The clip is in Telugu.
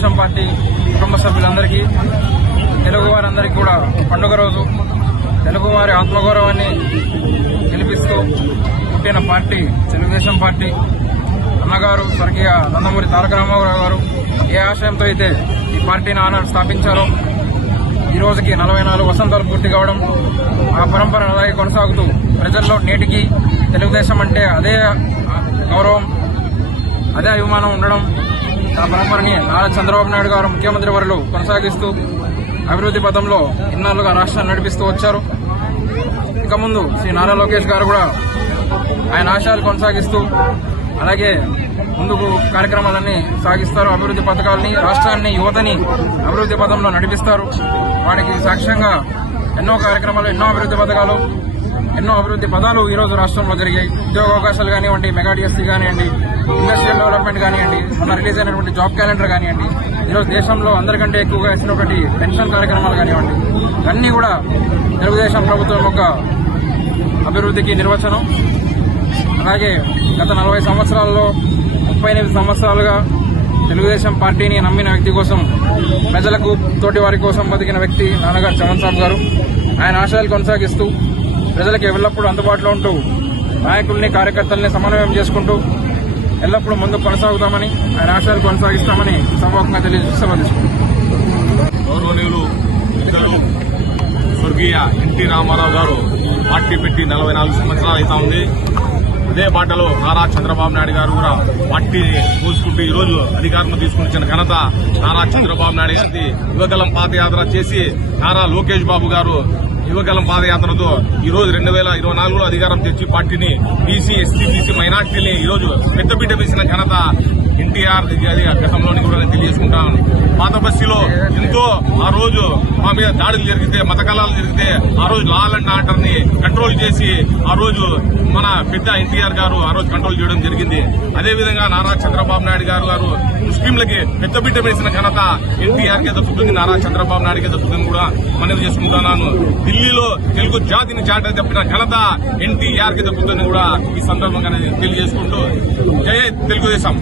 తెలుగుదేశం పార్టీ కుటుంబ సభ్యులందరికీ, తెలుగు వారందరికీ కూడా పండుగ రోజు. తెలుగువారి ఆత్మగౌరవాన్ని గెలిపిస్తూ పుట్టిన పార్టీ తెలుగుదేశం పార్టీ. అన్నగారు స్వర్గీయ నందమూరి తారక రామారావు గారు ఏ ఆశయంతో అయితే ఈ పార్టీని ఆనాడు స్థాపించారో ఈ రోజుకి 44 వసంతాలు పూర్తి కావడం, ఆ పరంపర అలాగే కొనసాగుతూ ప్రజల్లో నేటికి తెలుగుదేశం అంటే అదే గౌరవం, అదే అభిమానం ఉండడం, ఆ పరంపరని నారా చంద్రబాబు నాయుడు గారు ముఖ్యమంత్రి వర్యులు కొనసాగిస్తూ అభివృద్ది పథంలో ఇన్నాళ్లుగా రాష్ట్రాన్ని నడిపిస్తూ వచ్చారు. ఇక ముందు శ్రీ నారా లోకేష్ గారు కూడా ఆయన ఆశయాలు కొనసాగిస్తూ అలాగే ముందుకు కార్యక్రమాలన్నీ సాగిస్తారు. అభివృద్ది పథకాలని, రాష్ట్రాన్ని, యువతని అభివృద్ది పథంలో నడిపిస్తారు. వాటికి సాక్ష్యంగా ఎన్నో కార్యక్రమాలు, ఎన్నో అభివృద్ది పథకాలు, ఎన్నో అభివృద్ది పదాలు ఈ రోజు రాష్ట్రంలో జరిగాయి. ఉద్యోగ అవకాశాలు కానివ్వండి, మెగా డిఎస్సీ కానివ్వండి, ఇండస్ట్రియల్ డెవలప్మెంట్ కానివ్వండి, మన రిలీజ్ అయినటువంటి జాబ్ క్యాలెండర్ కానివ్వండి, ఈరోజు దేశంలో అందరికంటే ఎక్కువగా ఇచ్చినటువంటి పెన్షన్ కార్యక్రమాలు కానివ్వండి, అన్నీ కూడా తెలుగుదేశం ప్రభుత్వం యొక్క అభివృద్దికి నిర్వచనం. అలాగే గత 40 సంవత్సరాల్లో 38 సంవత్సరాలుగా తెలుగుదేశం పార్టీని నమ్మిన వ్యక్తి కోసం, ప్రజలకు, తోటి వారి కోసం బతికిన వ్యక్తి నాన్నగారు చమన్ సాబ్ గారు. ఆయన ఆశయాలు కొనసాగిస్తూ ప్రజలకు ఎల్లప్పుడూ అందుబాటులో ఉంటూ నాయకుల్ని, కార్యకర్తల్ని సమన్వయం చేసుకుంటూ ఎల్లప్పుడూ ముందుకు కొనసాగుతామని, ఆయన ఆశయాలు కొనసాగిస్తామని సభాముఖంగా తెలియజేస్తున్నాం. గౌరవనీయులు ఇద్దరు స్వర్గీయ ఎన్టీ రామారావు గారు పార్టీ పెట్టి 44 సంవత్సరాలు అవుతా ఉంది. అదే బాటలో నారా చంద్రబాబు నాయుడు గారు కూడా పార్టీని పోసుకుంటూ ఈ రోజు అధికారంలో తీసుకుని వచ్చిన ఘనత నారా చంద్రబాబు నాయుడు గారిది. యువగలం పాదయాత్ర చేసి నారా లోకేష్ బాబు గారు యువగలం పాదయాత్రతో ఈ రోజు 2024లో అధికారం తెచ్చి పార్టీని బీసీ, ఎస్టీ, బీసీ మైనార్టీని ఈ రోజు పెద్దపీట వేసిన ఘనత ఎన్టీఆర్ గతంలోని కూడా నేను తెలియజేసుకుంటాను. పాత బస్తీలో ఎంతో ఆ రోజు మా మీద దాడులు జరిగితే, మత కళాలు జరిగితే ఆ రోజు లాల్ అండ్ ఆర్డర్ ని కంట్రోల్ చేసి ఆ రోజు మన పెద్ద ఎన్టీఆర్ గారు ఆ రోజు కంట్రోల్ చేయడం జరిగింది. అదేవిధంగా నారా చంద్రబాబు నాయుడు గారు ముస్లింలకి పెద్దపీట వేసిన ఘనత ఎన్టీఆర్ కి దక్కుతుంది, నారా చంద్రబాబు నాయుడుకి దక్కుతుంది కూడా మనవి చేసుకుంటున్నాను. ఢిల్లీలో తెలుగు జాతిని చాట చెప్పిన ఘనత ఎన్టీఆర్ కి దక్కుతుంది కూడా ఈ సందర్భంగా తెలియజేసుకుంటూ జై తెలుగుదేశం.